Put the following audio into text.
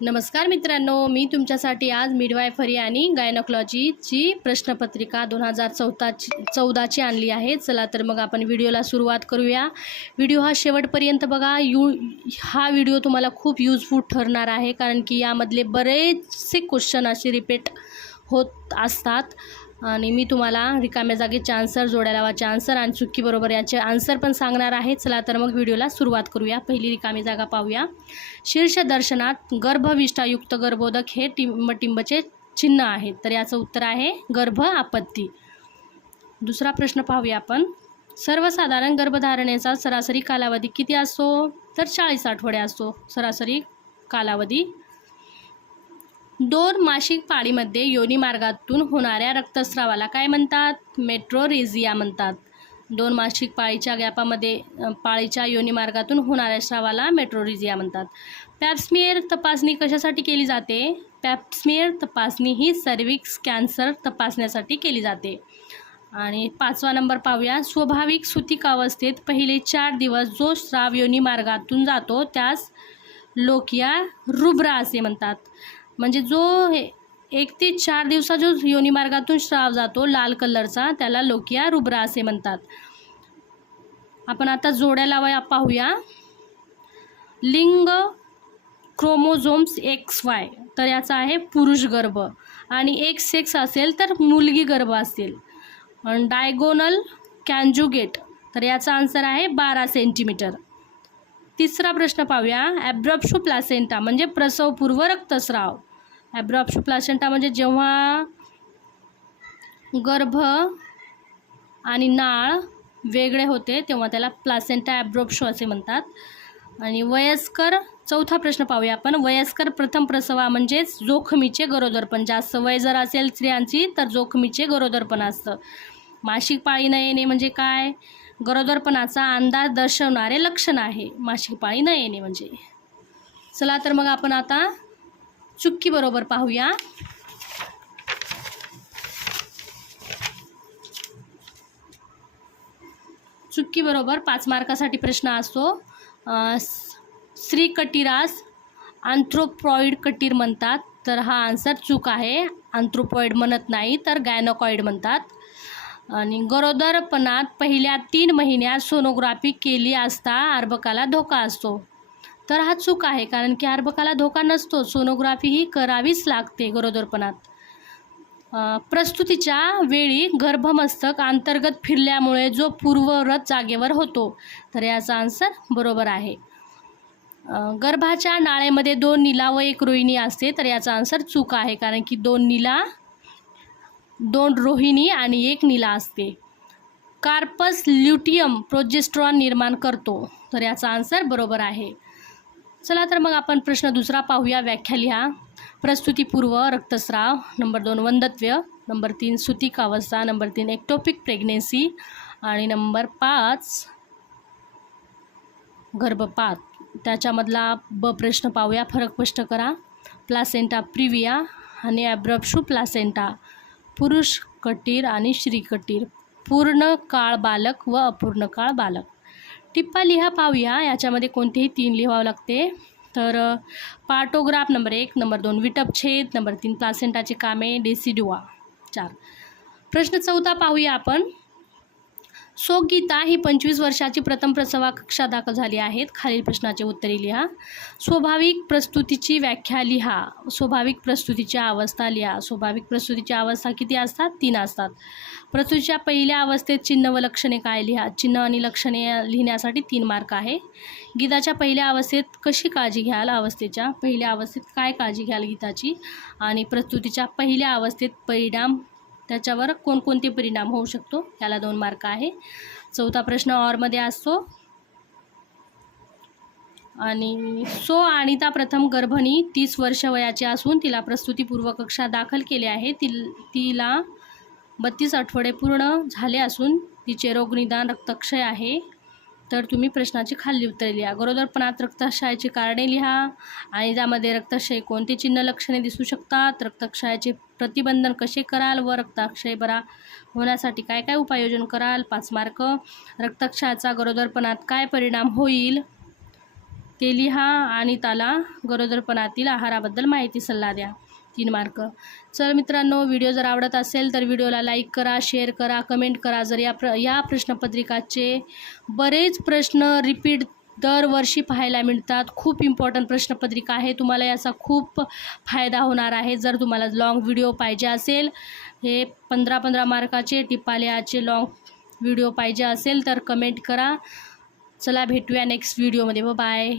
नमस्कार मित्रांनो, मी तुमच्यासाठी आज मिडवायफरी आणि गायनोकॉलॉजीची प्रश्नपत्रिका 2014ची आणली आहे। चला तर मग आपण व्हिडिओला सुरुवात करूया। व्हिडिओ हा शेवटपर्यंत बघा। हा व्हिडिओ तुम्हाला खूप युजफुल ठरणार आहे, कारण की यामधले बरेचसे क्वेश्चन असे रिपीट होत असतात आणि मी तुम्हाला रिकाम्या जागेचे आन्सर, जोड्या लावाचे आन्सर आणि चुकी बरोबर याचे आन्सर पण सांगणार आहे। चला तर मग व्हिडिओला सुरुवात करूया। पहिली रिकामी जागा पाहूया। शीर्ष दर्शनात गर्भविष्ठायुक्त गर्भोदक हे टिंबचे चिन्ह आहे, तर याचं उत्तर आहे गर्भ आपत्ती। दुसरा प्रश्न पाहूया आपण। सर्वसाधारण गर्भधारणेचा सरासरी कालावधी किती असतो? तर 40 आठवडे असतो सरासरी कालावधी। 2 मासिक पाळीमध्ये योनी मार्गातून होणाऱ्या रक्तस्रावाला काय म्हणतात? मेट्रोरेजिया म्हणतात। 2 मासिक पाळीच्या गॅपामध्ये पाळीच्या योनी मार्गातून होणाऱ्या स्रावाला मेट्रोरेजिया म्हणतात। पॅप्समियर तपासणी कशासाठी केली जाते? पॅप्समियर तपासणी ही सर्व्हिक्स कॅन्सर तपासण्यासाठी केली जाते। आणि 5वा नंबर पाहूया। स्वाभाविक सुतिकावस्थेत पहिले 4 दिवस जो स्राव योनी मार्गातून जातो त्यास लोकिया रुब्रा असे म्हणतात। म्हणजे जो 1 ते 4 दिवसा जो योनी मार्गातून स्राव जातो लाल कलरचा, त्याला लोकिया रुब्रा असे म्हणतात। आपण आता जोड्या लावा पाहूया। लिंग क्रोमोझोम्स XY, तर याचा आहे पुरुष गर्भ, आणि X सेक्स असेल तर मुलगी गर्भ असेल। डायगोनल कॅन्जुगेट, तर याचा आन्सर आहे 12 सेंटीमीटर। तिसरा प्रश्न पाहूया। ॲब्रॉप्शो प्लासेंटा म्हणजे प्रसवपूर्व रक्तस्राव। ॲब्रॉप्शो प्लासेंटा म्हणजे जेव्हा गर्भ आणि नाळ वेगळे होते तेव्हा त्याला प्लासेंटा ॲब्रॉप्शो असे म्हणतात। आणि वयस्कर, चौथा प्रश्न पाहूया आपण। वयस्कर प्रथम प्रसवा म्हणजेच जोखमीचे गरोदरपण, जास्त वय जर असेल स्त्रियांची तर जोखमीचे गरोदरपण असतं। मासिक पाळी न येणे म्हणजे काय? गरोदरपणाचा अंदाज दर्शवणारे लक्षण आहे मासिक पाळी न येणे म्हणजे। चला तर मग आपण आता चुक्की बरोबर पाहूया। चुक्की बरोबर 5 मार्कासाठी प्रश्न असतो। श्रीकटिरास अँथ्रोपॉइड कटीर म्हणतात, तर हा आन्सर चूक आहे। अँथ्रोपॉइड म्हणत नाही तर गायनोकॉइड म्हणतात। आणि गरोदरपणात पहिल्या 3 महिन्यात सोनोग्राफी केली असता अर्भकाला धोका असतो, तर हा चूक आहे, कारण की अर्भकाला धोका नसतो। सोनोग्राफी ही करावीच लागते गरोदरपणात। प्रस्तुतीच्या वेळी गर्भमस्तक अंतर्गत फिरल्यामुळे जो पूर्वव्रत जागेवर होतो, तर याचा आन्सर बरोबर आहे। गर्भाच्या नाळेमध्ये 2 नीला व 1 रोहिणी असते, तर याचा आन्सर चूक आहे, कारण की 2 रोहिणी आणि 1 नीला असते। कार्पस ल्युटियम प्रोजेस्टेरॉन निर्माण करतो, तर याचा आन्सर बरोबर आहे। चला तर मग आपण प्रश्न दुसरा पाहूया। व्याख्या लिहा। प्रस्तुतीपूर्व रक्तस्राव, नंबर 2 वंध्यत्व, नंबर 3 सुतिकावस्था, नंबर 3 एक्टोपिक प्रेग्नेन्सी आणि नंबर 5 गर्भपात। त्याच्यामधला ब प्रश्न पाहूया। फरक स्पष्ट करा। प्लासेंटा प्रिविया आणि ॲब्रॉप्शो प्लासेंटा, पुरुष कटीर आणि स्त्री कटीर, पूर्ण काळ बालक व अपूर्ण काळ बालक। टिप्पा लिहा पाहूया। याच्यामध्ये कोणतेही 3 लिहावं लागते। तर पार्टोग्राफ नंबर 1, नंबर 2 विटपछेद, नंबर 3 प्लासेंटाची कामे, डेसिडुआ 4। प्रश्न चौथा पाहूया आपण। गीता ही 25 वर्षाची प्रथम प्रसवा कक्षा दाखल झाली आहेत। खालील प्रश्नाचे उत्तरे लिहा। स्वाभाविक प्रस्तुतीची व्याख्या लिहा। स्वाभाविक प्रस्तुतीची अवस्था लिहा। स्वाभाविक प्रस्तुतीची अवस्था किती असतात? 3 असतात। प्रस्तुतीच्या पहिल्या अवस्थेत चिन्ह व लक्षणे काय लिहा। चिन्ह आणि लक्षणे लिहिण्यासाठी 3 मार्क आहे। गीताच्या पहिल्या अवस्थेत कशी काळजी घ्याल? अवस्थेच्या पहिल्या अवस्थेत काय काळजी घ्याल गीताची? आणि प्रस्तुतीच्या पहिल्या अवस्थेत परिणाम, त्याच्यावर कोणकोणते परिणाम होऊ शकतो, याला 2 मार्क आहे। चौथा प्रश्न ऑरमध्ये असतो। आणि अनिता प्रथम गर्भिणी 30 वर्ष वयाची असून तिला प्रस्तुतीपूर्व कक्षा दाखल केले आहे। तिला 32 आठवडे पूर्ण झाले असून तिचे रोगनिदान रक्तक्षय आहे, तर तुम्ही प्रश्नाची खाली उत्तरे लिहा। गरोदरपणात रक्तक्षयाची कारणे लिहा। आणि त्यामध्ये रक्तक्षय कोणते चिन्ह लक्षणे दिसू शकतात, रक्तक्षयाचे प्रतिबंधन कसे कराल व रक्तक्षय बरा होण्यासाठी काय काय उपाययोजन कराल, 5 मार्क। रक्तक्षयाचा गरोदरपणात काय परिणाम होईल, ते लिहा आणि त्याला गरोदरपणातील आहाराबद्दल माहिती सल्ला द्या. 3 मार्क. चल मित्रांनो, व्हिडिओ जर आवडत असेल तर व्हिडिओला लाईक करा, शेअर करा, कमेंट करा. जर या प्रश्नपत्रिकाचे बरेच प्रश्न रिपीट दरवर्षी पाहायला मिळतात. खूप इम्पॉर्टंट प्रश्नपत्रिका आहे. तुम्हाला याचा खूप फायदा होणार आहे. जर तुम्हाला लॉंग व्हिडिओ पाहिजे असेल, हे 15-15 मार्काचे टिपाल्याचे लॉंग व्हिडिओ पाहिजे असेल तर कमेंट करा. चला भेटूया नेक्स्ट व्हिडिओमध्ये. बाय.